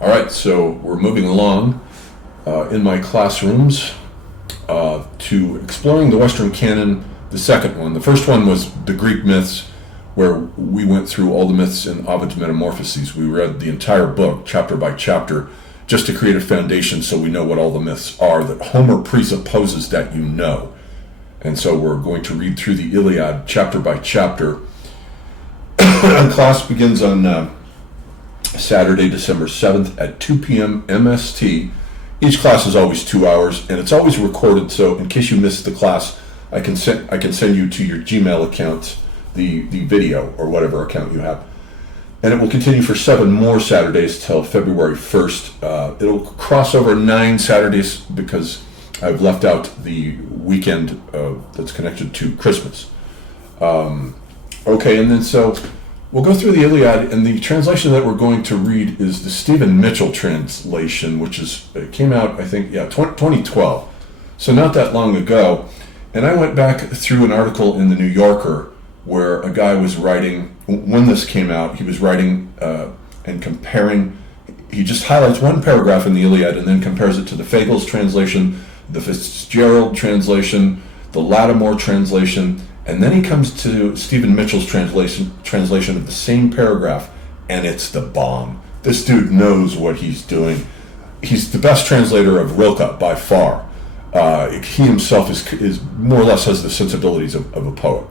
All right, so we're moving along in my classrooms to exploring the Western canon, the second one. The first one was the Greek myths, where we went through all the myths in Ovid's Metamorphoses. We read the entire book, chapter by chapter, just to create a foundation so we know what all the myths are that Homer presupposes that you know. And so we're going to read through the Iliad chapter by chapter. Class begins on Saturday, December 7th at 2 p.m. MST. Each class is always 2 hours, and it's always recorded, so in case you missed the class, I can send you to your Gmail account the video, or whatever account you have. And it will continue for 7 more Saturdays till February 1st. It'll cross over 9 Saturdays because I've left out the weekend that's connected to Christmas. Okay, and then so we'll go through the Iliad, and the translation that we're going to read is the Stephen Mitchell translation, which came out, I think, 2012. So not that long ago. And I went back through an article in the New Yorker where a guy was writing, when this came out, he was writing and comparing, he just highlights one paragraph in the Iliad and then compares it to the Fagles translation, the Fitzgerald translation, the Lattimore translation, and then he comes to Stephen Mitchell's translation of the same paragraph, and it's the bomb. This dude knows what he's doing. He's the best translator of Rilke by far. He himself is more or less has the sensibilities of a poet.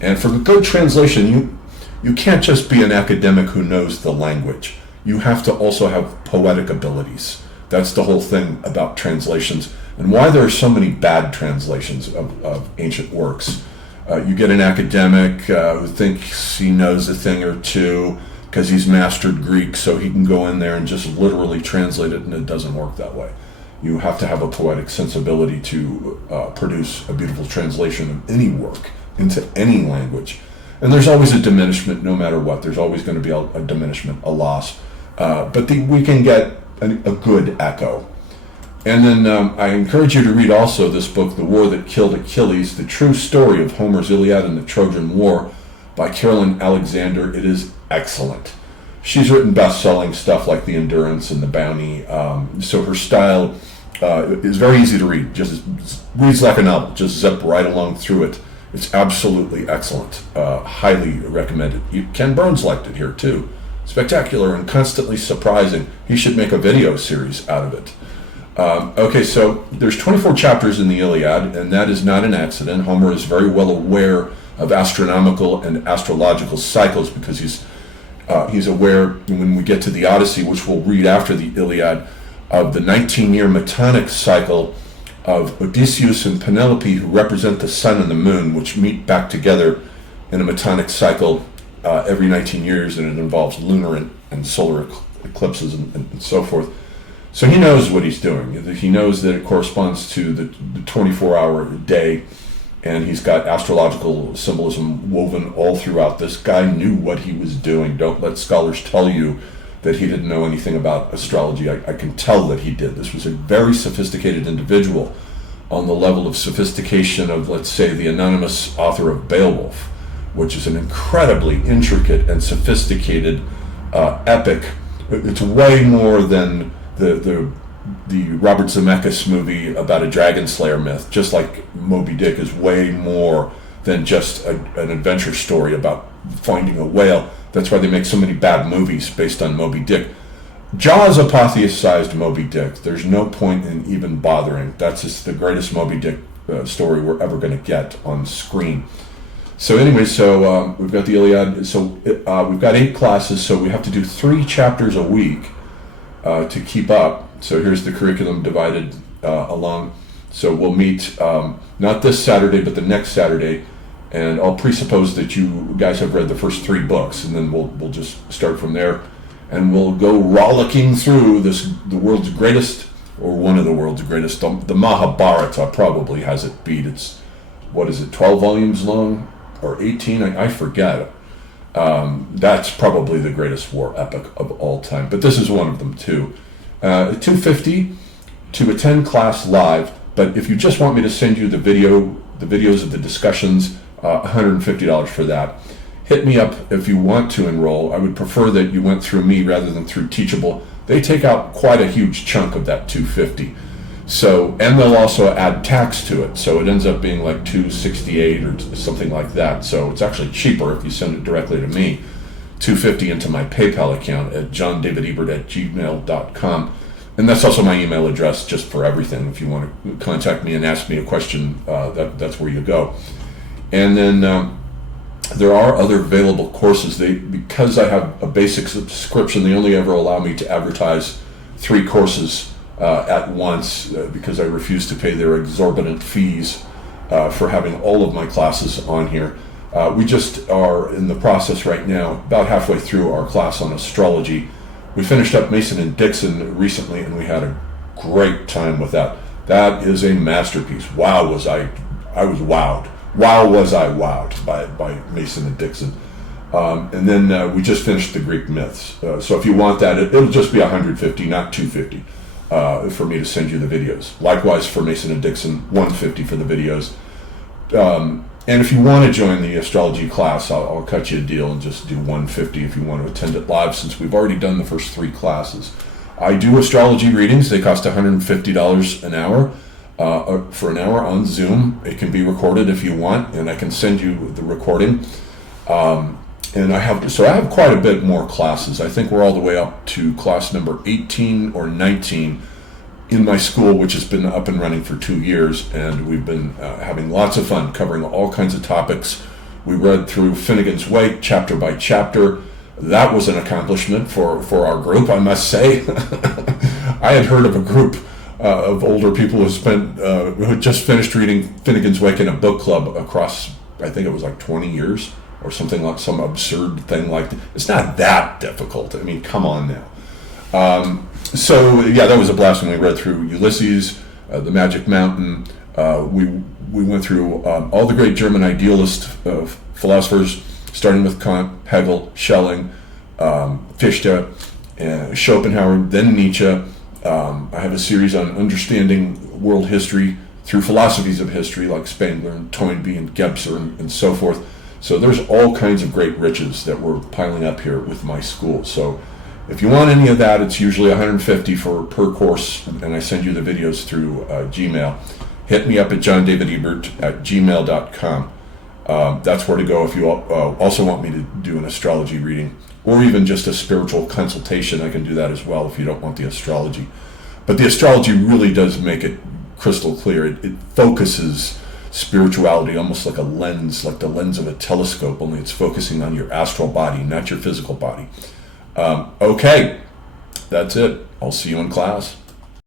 And for the good translation, you can't just be an academic who knows the language. You have to also have poetic abilities. That's the whole thing about translations, and why there are so many bad translations of ancient works. You get an academic who thinks he knows a thing or two because he's mastered Greek, so he can go in there and just literally translate it, and it doesn't work that way. You have to have a poetic sensibility to produce a beautiful translation of any work into any language. And there's always a diminishment no matter what. There's always going to be a diminishment, a loss. But we can get a good echo. And then I encourage you to read also this book, The War That Killed Achilles, The True Story of Homer's Iliad and the Trojan War by Carolyn Alexander. It is excellent. She's written best-selling stuff like The Endurance and The Bounty. So her style is very easy to read. Just reads like a novel. Just zip right along through it. It's absolutely excellent. Highly recommended. Ken Burns liked it here too. Spectacular and constantly surprising. He should make a video series out of it. Okay, so there's 24 chapters in the Iliad, and that is not an accident. Homer is very well aware of astronomical and astrological cycles because he's aware, when we get to the Odyssey, which we'll read after the Iliad, of the 19-year Metonic cycle of Odysseus and Penelope, who represent the sun and the moon, which meet back together in a Metonic cycle every 19 years, and it involves lunar and solar eclipses and so forth. So he knows what he's doing. He knows that it corresponds to the 24-hour day, and he's got astrological symbolism woven all throughout. This guy knew what he was doing. Don't let scholars tell you that he didn't know anything about astrology. I can tell that he did. This was a very sophisticated individual on the level of sophistication of, let's say, the anonymous author of Beowulf, which is an incredibly intricate and sophisticated epic. It's way more than the Robert Zemeckis movie about a dragon slayer myth, just like Moby Dick is way more than just an adventure story about finding a whale. That's why they make so many bad movies based on Moby Dick. Jaws apotheosized Moby Dick. There's no point in even bothering. That's just the greatest Moby Dick story we're ever going to get on screen. So anyway, so we've got the Iliad. So we've got 8 classes, so we have to do 3 chapters a week to keep up. So here's the curriculum divided along. So we'll meet not this Saturday, but the next Saturday, and I'll presuppose that you guys have read the first 3 books, and then we'll just start from there, and we'll go rollicking through the world's greatest, or one of the world's greatest. The Mahabharata probably has it beat. It's, 12 volumes long, or 18? I forget. That's probably the greatest war epic of all time, but this is one of them too. $250 to attend class live, but if you just want me to send you the videos of the discussions, $150 for that. hit me up if you want to enroll. I would prefer that you went through me rather than through Teachable. They take out quite a huge chunk of that $250. So, and they'll also add tax to it. So it ends up being like $268 or something like that. So it's actually cheaper if you send it directly to me. $250 into my PayPal account at johndavidebert@gmail.com. And that's also my email address just for everything. If you want to contact me and ask me a question, that's where you go. And then there are other available courses. Because I have a basic subscription, they only ever allow me to advertise 3 courses at once because I refuse to pay their exorbitant fees for having all of my classes on here. We just are in the process right now, about halfway through our class on astrology. We finished up Mason and Dixon recently, and we had a great time with that. That is a masterpiece. Wow, was I was wowed. Wow, was I wowed by Mason and Dixon. And then we just finished the Greek myths. So if you want that, it'll just be $150, not $250, for me to send you the videos. Likewise for Mason and Dixon, $150 for the videos. And if you want to join the astrology class, I'll cut you a deal and just do $150 if you want to attend it live, since we've already done the first 3 classes. I do astrology readings. They cost $150 an hour for an hour on Zoom. It can be recorded if you want, and I can send you the recording. And I have quite a bit more classes. I think we're all the way up to class number 18 or 19 in my school, which has been up and running for 2 years, and we've been having lots of fun covering all kinds of topics. We read through Finnegan's Wake chapter by chapter. That was an accomplishment for our group, I must say. I had heard of a group of older people who had just finished reading Finnegan's Wake in a book club across, I think it was like 20 years or something, like some absurd thing like that. It's not that difficult. I mean, come on now. So yeah, that was a blast when we read through Ulysses, The Magic Mountain. We went through all the great German idealist philosophers, starting with Kant, Hegel, Schelling, Fichte, Schopenhauer, then Nietzsche. I have a series on understanding world history through philosophies of history like Spengler and Toynbee and Gebser and so forth. So there's all kinds of great riches that we're piling up here with my school. So if you want any of that, it's usually $150 per course, and I send you the videos through Gmail. Hit me up at johndavidebert@gmail.com. That's where to go if you also want me to do an astrology reading, or even just a spiritual consultation. I can do that as well if you don't want the astrology. But the astrology really does make it crystal clear. It focuses spirituality almost like a lens, like the lens of a telescope, only it's focusing on your astral body, not your physical body. Okay, that's it. I'll see you in class.